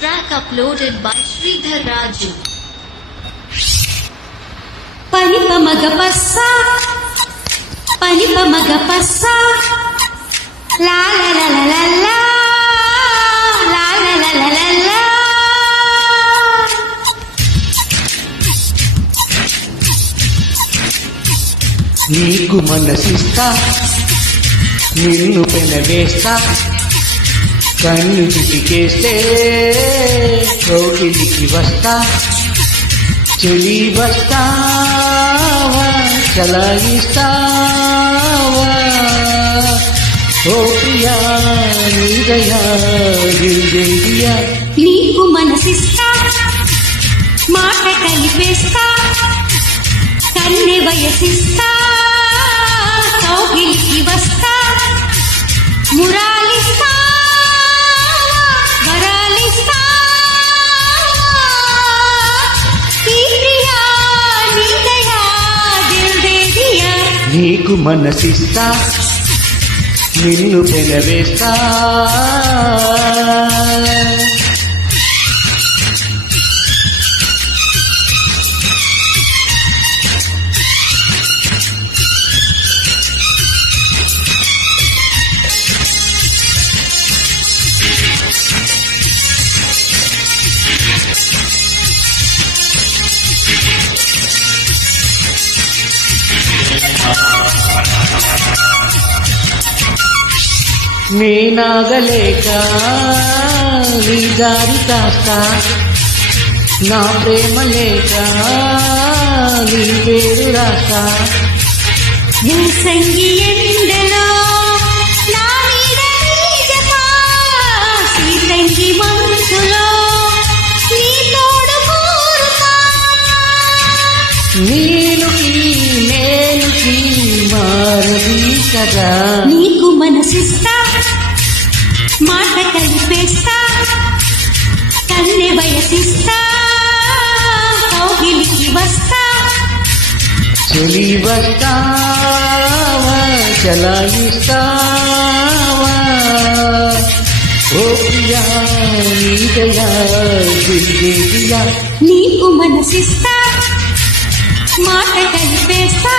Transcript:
Track uploaded by Sridhar Raju. Panipa magapasa, la la la la la la, la la la la la la. నీకు మనసిస్తా నిన్ను పెనవేస్తా కన్ను చిటికేస్తే కోకిలికి వస్తా చెలి వస్తావా చలాయిస్తావా ఓ ప్రియా నీదయా దిల్దేవియా నీకు మనసిస్తా మాట కలిపేస్తా కన్నె వయసిస్తా కౌగిలికి వస్తా మురాలిస్తా వరాలిస్తా ఈ ప్రియా నీదయా దిల్దేవియా నీకు మనసిస్తా నిన్ను పెనవేస్తా నీ నాగలేక నీ దారి కాస్తా నా ప్రేమ లేక నీ పేరు రాస్తా సంగి ఎండలో నా మీద నీజమా శ్రీసంగి మనసులో నీ తోడు కోరుతా నీలుకి నేనుకి మారది కదా నీకు మనసిస్తా మాట కలిపేస్తా కన్నె వయసిస్తా కౌగిలికి వస్తా చెలి వస్తావా చలాయిస్తావా ఓ ప్రియా నీదయా దిల్దేవియా నీకు మనసిస్తా మాట కలిపేస్తా